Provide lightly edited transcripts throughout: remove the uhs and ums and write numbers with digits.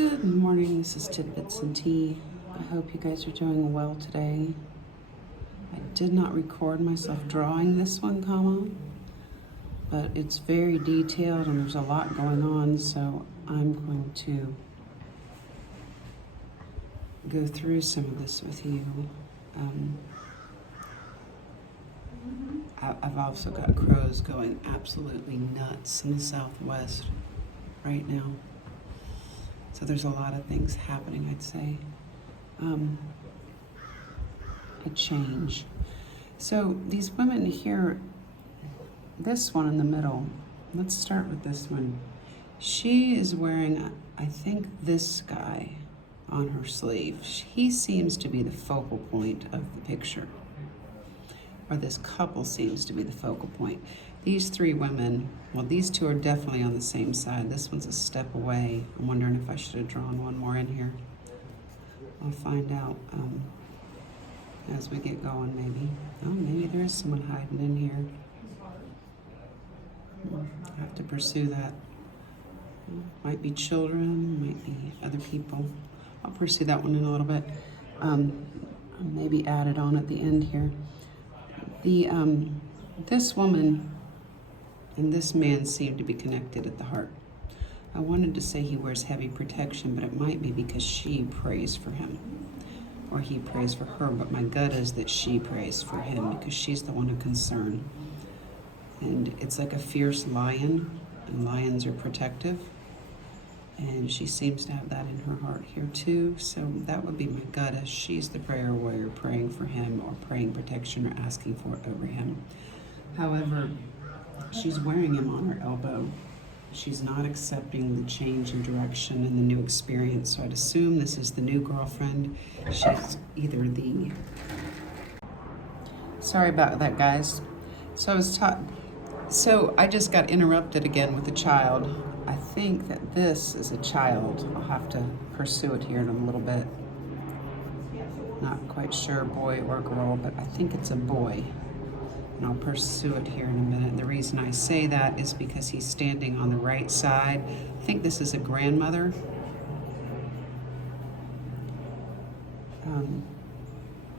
Good morning, this is Tidbits and Tea. I hope you guys are doing well today. I did not record myself drawing this one, but it's very detailed and there's a lot going on, so I'm going to go through some of this with you. I've also got crows going absolutely nuts in the southwest right now. So there's a lot of things happening, I'd say. A change. So these women here, this one in the middle, let's start with this one. She is wearing, I think, this guy on her sleeve. He seems to be the focal point of the picture. Or this couple seems to be the focal point. These three women, well, these two are definitely on the same side. This one's a step away. I'm wondering if I should have drawn one more in here. I'll find out as we get going, maybe. Oh, maybe there is someone hiding in here. I have to pursue that. Might be children, might be other people. I'll pursue that one in a little bit. Maybe add it on at the end here. This woman and this man seem to be connected at the heart. I wanted to say he wears heavy protection, but it might be because she prays for him, or he prays for her, but my gut is that she prays for him because she's the one of concern. And it's like a fierce lion, and lions are protective, and she seems to have that in her heart here too. So that would be my gut, as she's the prayer warrior praying for him or praying protection or asking for it over him. However, she's wearing him on her elbow. She's not accepting the change in direction and the new experience. So I'd assume this is the new girlfriend. She's either the... Sorry about that, guys. So I just got interrupted again with a child. I think that this is a child. I'll have to pursue it here in a little bit. Not quite sure, boy or girl, but I think it's a boy. And I'll pursue it here in a minute. The reason I say that is because he's standing on the right side. I think this is a grandmother.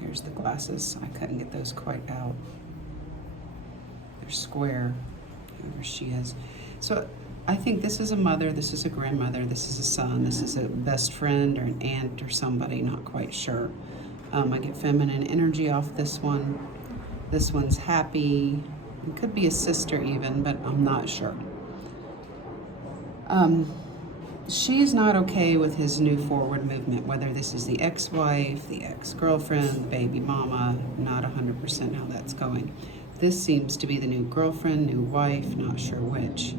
Here's the glasses. I couldn't get those quite out. They're square, whoever she is. So I think this is a mother, this is a grandmother, this is a son, this is a best friend or an aunt or somebody, not quite sure. I get feminine energy off this one. This one's happy. It could be a sister even, but I'm not sure. She's not okay with his new forward movement, whether this is the ex-wife, the ex-girlfriend, the baby mama, not 100% how that's going. This seems to be the new girlfriend, new wife, not sure which.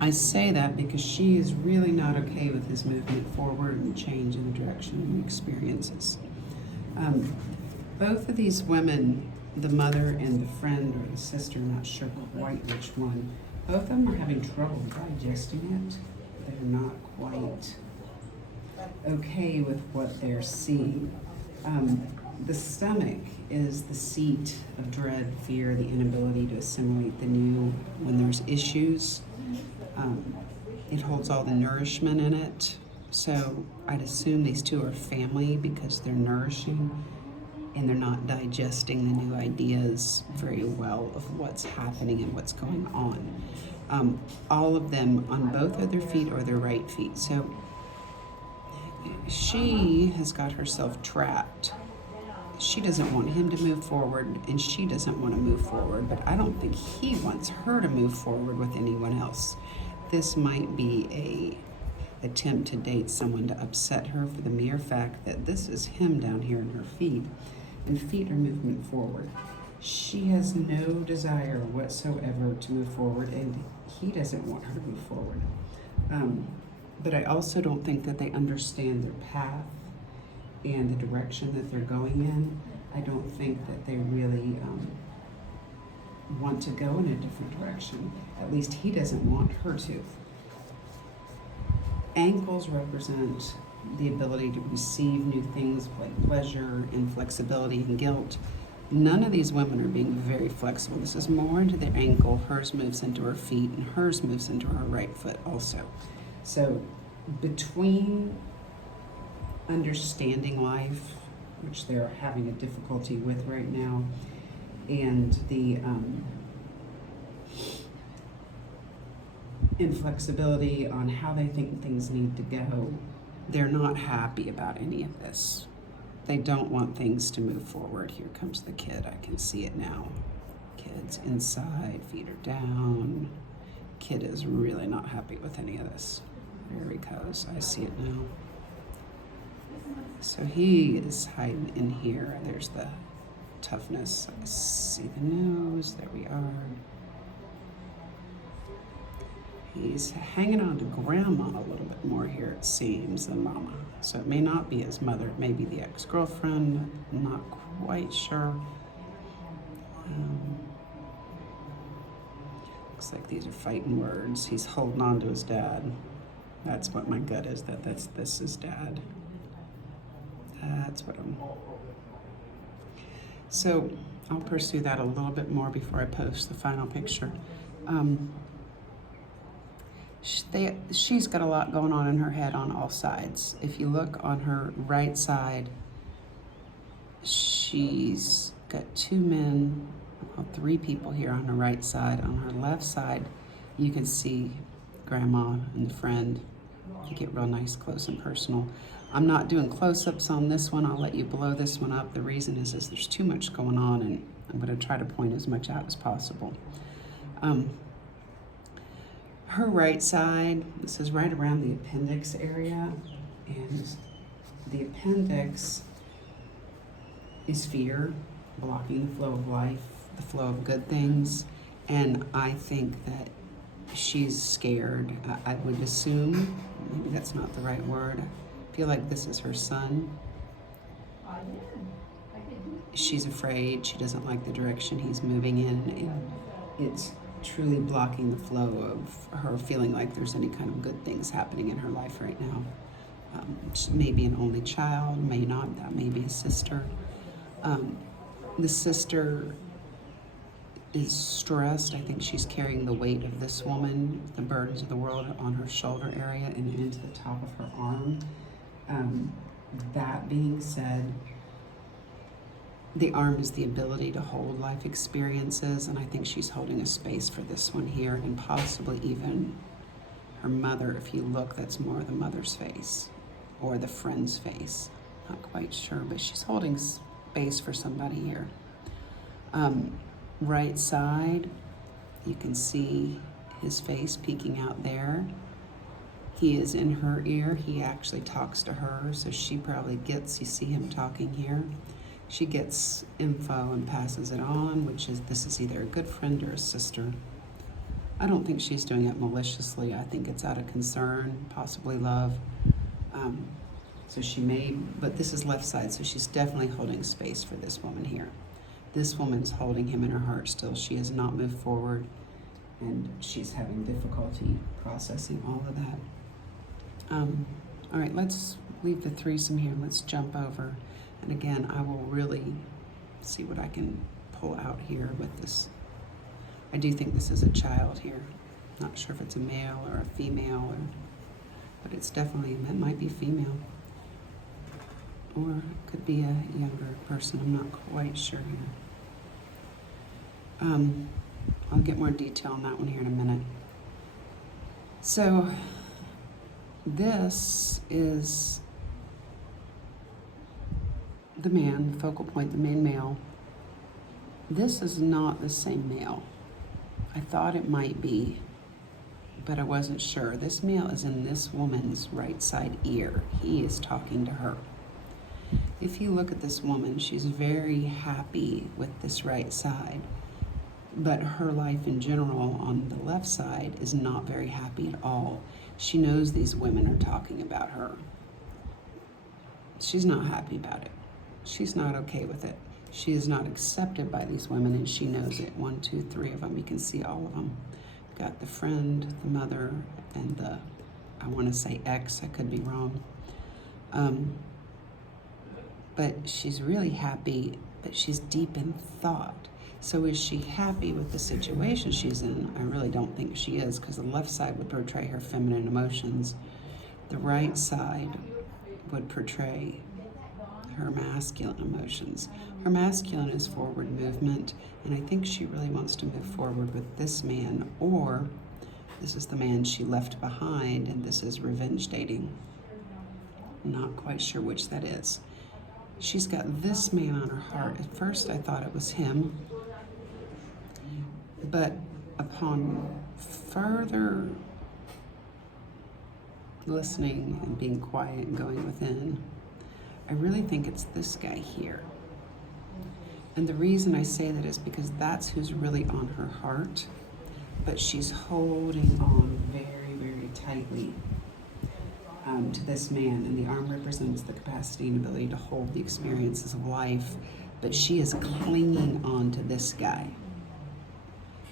I say that because she is really not okay with his movement forward and change in the direction and experiences. Both of these women, the mother and the friend or the sister, not sure quite which one, both of them are having trouble digesting it. They're not quite okay with what they're seeing. The stomach is the seat of dread, fear, the inability to assimilate the new when there's issues. It holds all the nourishment in it. So I'd assume these two are family because they're nourishing and they're not digesting the new ideas very well of what's happening and what's going on. All of them on both of their feet or their right feet. So she has got herself trapped. She doesn't want him to move forward and she doesn't want to move forward, but I don't think he wants her to move forward with anyone else. This might be a attempt to date someone to upset her for the mere fact that this is him down here in her feet, and feet are movement forward. She has no desire whatsoever to move forward, and he doesn't want her to move forward. But I also don't think that they understand their path and the direction that they're going in. I don't think that they really want to go in a different direction. At least he doesn't want her to. Ankles represent the ability to receive new things like pleasure and flexibility and guilt. None of these women are being very flexible. This is more into their ankle. Hers moves into her feet and hers moves into her right foot also. So between understanding life, which they're having a difficulty with right now, and the inflexibility on how they think things need to go, they're not happy about any of this. They don't want things to move forward. Here comes the kid. I can see it now. Kid's inside, feet are down. Kid is really not happy with any of this. There he goes. I see it now. So he is hiding in here. There's the toughness. I see the nose. There we are. He's hanging on to grandma a little bit more here, it seems, than mama. So it may not be his mother. It may be the ex-girlfriend. I'm not quite sure. Looks like these are fighting words. He's holding on to his dad. That's what my gut is, this is dad. That's what I'm... So I'll pursue that a little bit more before I post the final picture. She's got a lot going on in her head on all sides. If you look on her right side, she's got two men, well, three people here on her right side. On her left side, you can see grandma and the friend. You get real nice, close and personal. I'm not doing close-ups on this one. I'll let you blow this one up. The reason is there's too much going on, and I'm going to try to point as much out as possible. Her right side, this is right around the appendix area, and the appendix is fear, blocking the flow of life, the flow of good things, and I think that she's scared. I would assume, maybe that's not the right word, I feel like this is her son. She's afraid, she doesn't like the direction he's moving in, and it's truly blocking the flow of her feeling like there's any kind of good things happening in her life right now. She may be an only child, may not, that may be a sister. The sister is stressed. I think she's carrying the weight of this woman, the burdens of the world on her shoulder area and into the top of her arm. That being said, the arm is the ability to hold life experiences, and I think she's holding a space for this one here, and possibly even her mother. If you look, that's more the mother's face or the friend's face. Not quite sure, but she's holding space for somebody here. Right side, you can see his face peeking out there. He is in her ear. He actually talks to her, so she probably gets, you see him talking here. She gets info and passes it on, which is, this is either a good friend or a sister. I don't think she's doing it maliciously. I think it's out of concern, possibly love. So she may, but this is left side, so she's definitely holding space for this woman here. This woman's holding him in her heart still. She has not moved forward, and she's having difficulty processing all of that. All right, let's leave the threesome here. Let's jump over. And again, I will really see what I can pull out here with this. I do think this is a child here. Not sure if it's a male or a female, but it's definitely, it might be female. Or it could be a younger person. I'm not quite sure here. I'll get more detail on that one here in a minute. So this is the man, the focal point, the main male. This is not the same male. I thought it might be, but I wasn't sure. This male is in this woman's right side ear. He is talking to her. If you look at this woman, she's very happy with this right side, but her life in general on the left side is not very happy at all. She knows these women are talking about her. She's not happy about it. She's not okay with it. She is not accepted by these women, and she knows it. 1, 2, 3 of them. You can see all of them. Got the friend, the mother, and the, I want to say ex, I could be wrong. But she's really happy, but she's deep in thought. So is she happy with the situation she's in? I really don't think she is, because the left side would portray her feminine emotions. The right side would portray her masculine emotions. Her masculine is forward movement, and I think she really wants to move forward with this man, or this is the man she left behind, and this is revenge dating. I'm not quite sure which that is. She's got this man on her heart. At first I thought it was him, but upon further listening and being quiet and going within, I really think it's this guy here. And the reason I say that is because that's who's really on her heart, but she's holding on very, very tightly to this man. And the arm represents the capacity and ability to hold the experiences of life, but she is clinging on to this guy.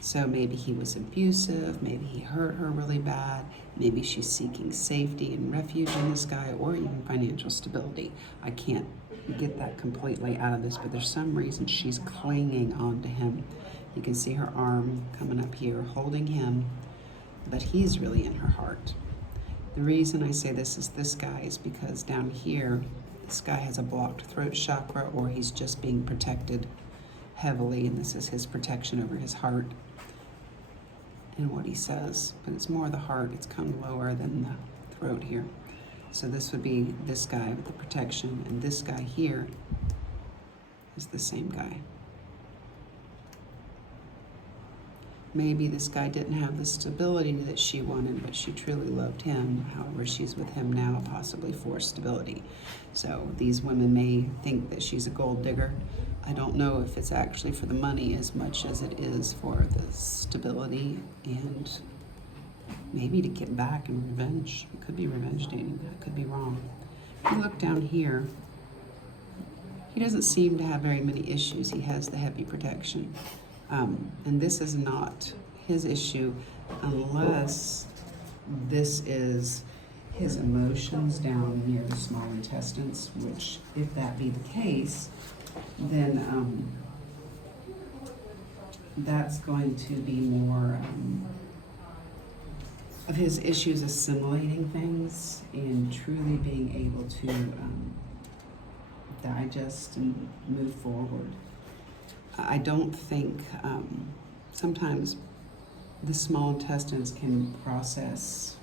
So maybe he was abusive, maybe he hurt her really bad, maybe she's seeking safety and refuge in this guy, or even financial stability. I can't get that completely out of this, but there's some reason she's clinging on to him. You can see her arm coming up here, holding him, but he's really in her heart. The reason I say this is this guy is because down here, this guy has a blocked throat chakra, or he's just being protected heavily, and this is his protection over his heart and what he says. But it's more the heart, it's kind of lower than the throat here. So this would be this guy with the protection, and this guy here is the same guy. Maybe this guy didn't have the stability that she wanted, but she truly loved him. However, she's with him now, possibly for stability. So these women may think that she's a gold digger. I don't know if it's actually for the money as much as it is for the stability and maybe to get back and revenge. It could be revenge dating. I could be wrong. If you look down here, he doesn't seem to have very many issues. He has the heavy protection. And this is not his issue unless this is his emotions down near the small intestines, which if that be the case, then that's going to be more of his issues assimilating things and truly being able to digest and move forward. I don't think, sometimes the small intestines can process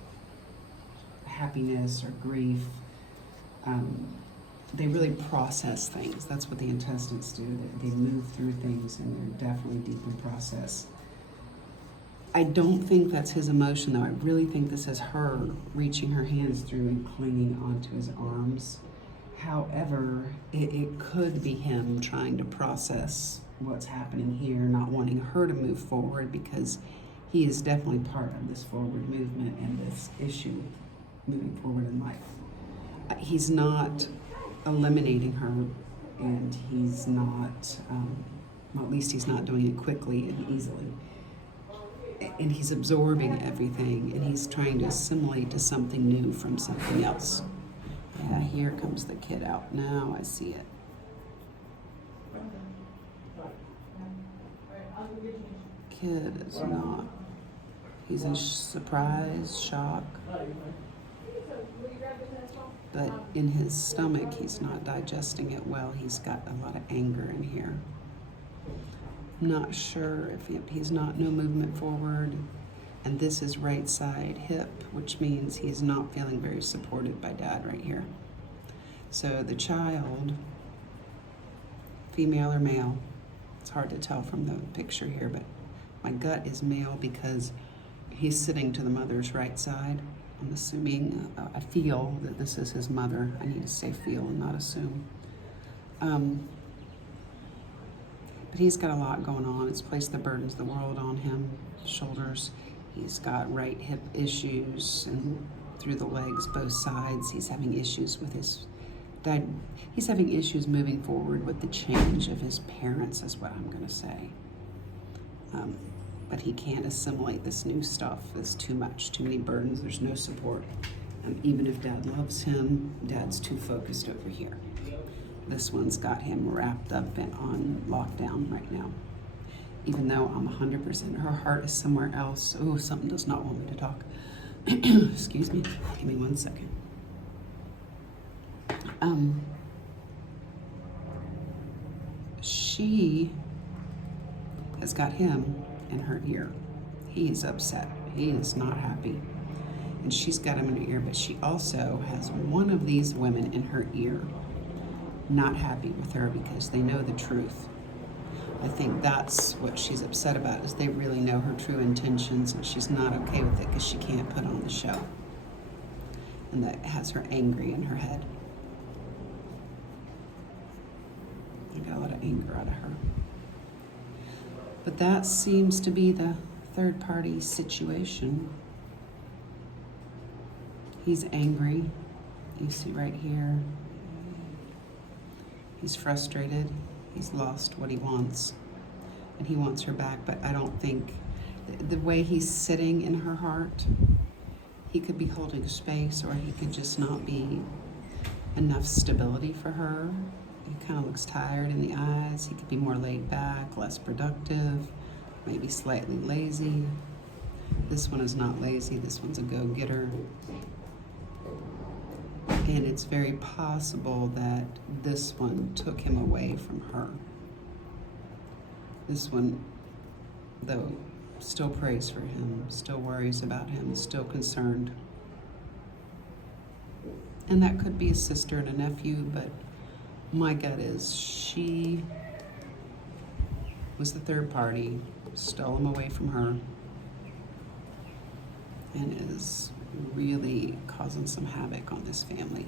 happiness or grief. They really process things. That's what the intestines do. They move through things, and they're definitely deep in process. I don't think that's his emotion, though. I really think this is her reaching her hands through and clinging onto his arms. However, it could be him trying to process what's happening here, not wanting her to move forward, because he is definitely part of this forward movement and this issue moving forward in life. He's not eliminating her, and he's not, well, at least he's not doing it quickly and easily. And he's absorbing everything, and he's trying to assimilate to something new from something else. Yeah, here comes the kid out. Now I see it. Kid is not. He's in surprise, shock. But in his stomach, he's not digesting it well. He's got a lot of anger in here. I'm not sure if he's not no movement forward. And this is right side hip, which means he's not feeling very supported by dad right here. So the child, female or male, it's hard to tell from the picture here, but my gut is male because he's sitting to the mother's right side. I'm assuming, I feel that this is his mother. I need to say feel and not assume. But he's got a lot going on. It's placed the burdens of the world on him, shoulders. He's got right hip issues and through the legs, both sides. He's having issues with he's having issues moving forward with the change of his parents, is what I'm gonna say. But he can't assimilate this new stuff. It's too much, too many burdens. There's no support. Even if dad loves him, dad's too focused over here. This one's got him wrapped up and on lockdown right now. Even though I'm 100%, her heart is somewhere else. Oh, something does not want me to talk. Excuse me, give me 1 second. Um, she has got him in her ear. He is upset. He is not happy. And she's got him in her ear, but she also has one of these women in her ear not happy with her because they know the truth. I think that's what she's upset about, is they really know her true intentions, and she's not okay with it because she can't put on the show. And that has her angry in her head. I got a lot of anger out of her. But that seems to be the third party situation. He's angry. You see right here. He's frustrated. He's lost what he wants. And he wants her back, but I don't think the way he's sitting in her heart, he could be holding space, or he could just not be enough stability for her. He kind of looks tired in the eyes. He could be more laid back, less productive, maybe slightly lazy. This one is not lazy. This one's a go-getter. And it's very possible that this one took him away from her. This one, though, still prays for him, still worries about him, still concerned. And that could be a sister and a nephew, but my gut is she was the third party, stole him away from her, and is really causing some havoc on this family.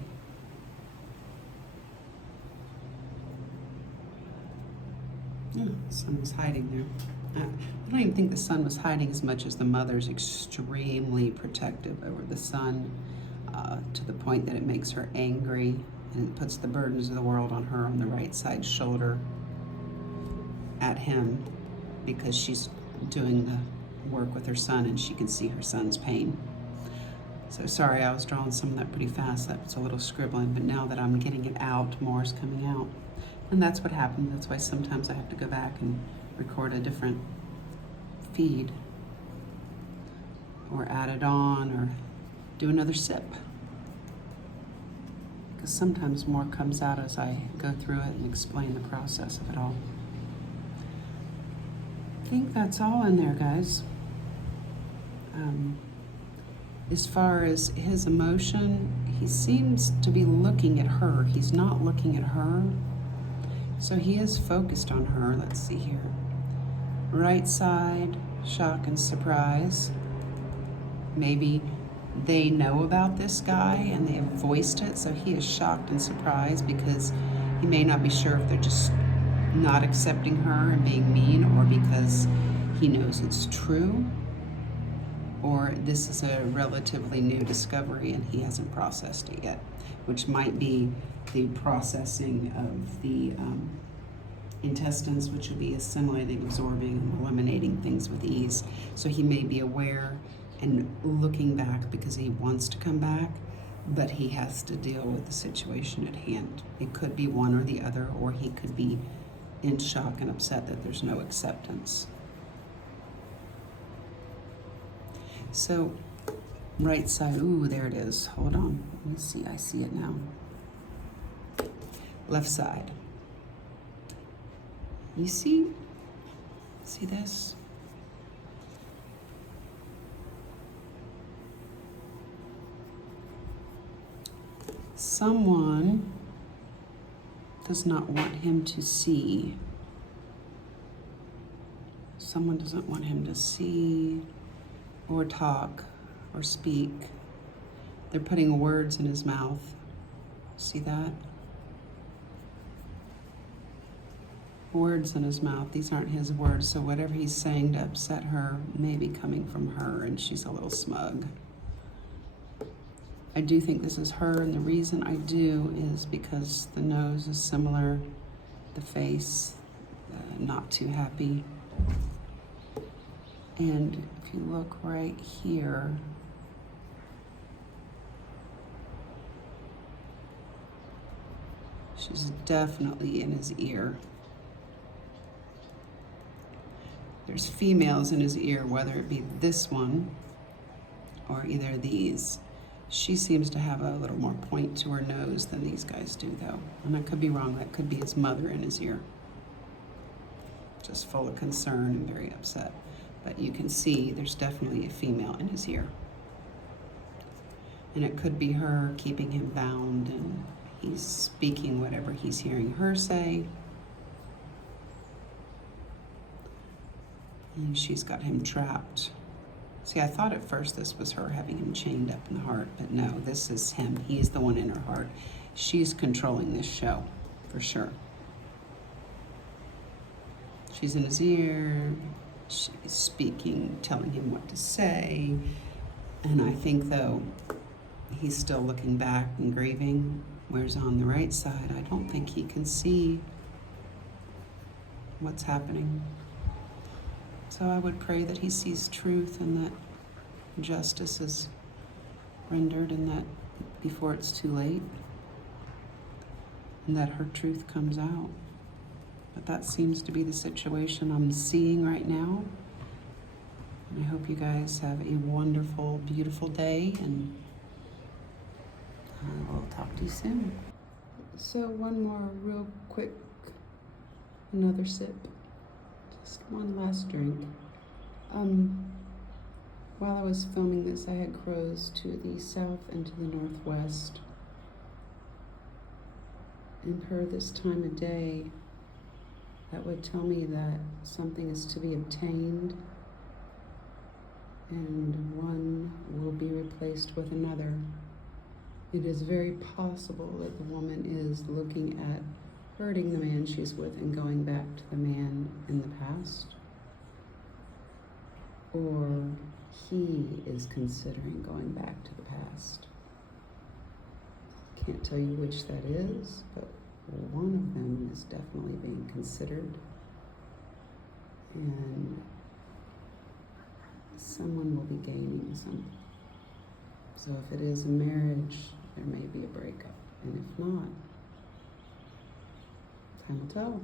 Yeah, the son was hiding there. I don't even think the son was hiding as much as the mother's extremely protective over the son, to the point that it makes her angry, and it puts the burdens of the world on her on the right side shoulder at him, because she's doing the work with her son and she can see her son's pain. So sorry, I was drawing some of that pretty fast. That's a little scribbling, but now that I'm getting it out, more is coming out. And that's what happened. That's why sometimes I have to go back and record a different feed, or add it on, or do another sip. Because sometimes more comes out as I go through it and explain the process of it all. I think that's all in there, guys. As far as his emotion, he seems to be looking at her. He's not looking at her. So he is focused on her. Let's see here. Right side, shock and surprise. Maybe they know about this guy and they have voiced it, so he is shocked and surprised because he may not be sure if they're just not accepting her and being mean, or because he knows it's true, or this is a relatively new discovery and he hasn't processed it yet, which might be the processing of the intestines, which will be assimilating, absorbing, and eliminating things with ease. So he may be aware and looking back because he wants to come back, but he has to deal with the situation at hand. It could be one or the other, or he could be in shock and upset that there's no acceptance. So, right side, ooh, there it is. Hold on, let me see, I see it now. Left side. You see this? Someone does not want him to see. Someone doesn't want him to see or talk or speak. They're putting words in his mouth. See that? Words in his mouth. These aren't his words, so whatever he's saying to upset her may be coming from her, and she's a little smug. I do think this is her, and the reason I do is because the nose is similar, the face, not too happy. And if you look right here, she's definitely in his ear. There's females in his ear, whether it be this one or either of these. She seems to have a little more point to her nose than these guys do, though. And I could be wrong. That could be his mother in his ear. Just full of concern and very upset. But you can see there's definitely a female in his ear. And it could be her keeping him bound, and he's speaking whatever he's hearing her say. And she's got him trapped. See, I thought at first this was her having him chained up in the heart, but no, this is him. He's the one in her heart. She's controlling this show, for sure. She's in his ear, she's speaking, telling him what to say. And I think, though, he's still looking back and grieving, whereas on the right side, I don't think he can see what's happening. So I would pray that he sees truth and that justice is rendered, and that before it's too late, and that her truth comes out. But that seems to be the situation I'm seeing right now. And I hope you guys have a wonderful, beautiful day, and I will talk to you soon. So one more real quick, another sip. Just one last drink. While I was filming this, I had crows to the south and to the northwest. And per this time of day, that would tell me that something is to be obtained, and one will be replaced with another. It is very possible that the woman is looking at hurting the man she's with and going back to the man in the past, or he is considering going back to the past. Can't tell you which that is, but one of them is definitely being considered, and someone will be gaining something. So if it is a marriage, there may be a breakup, and if not, time will tell.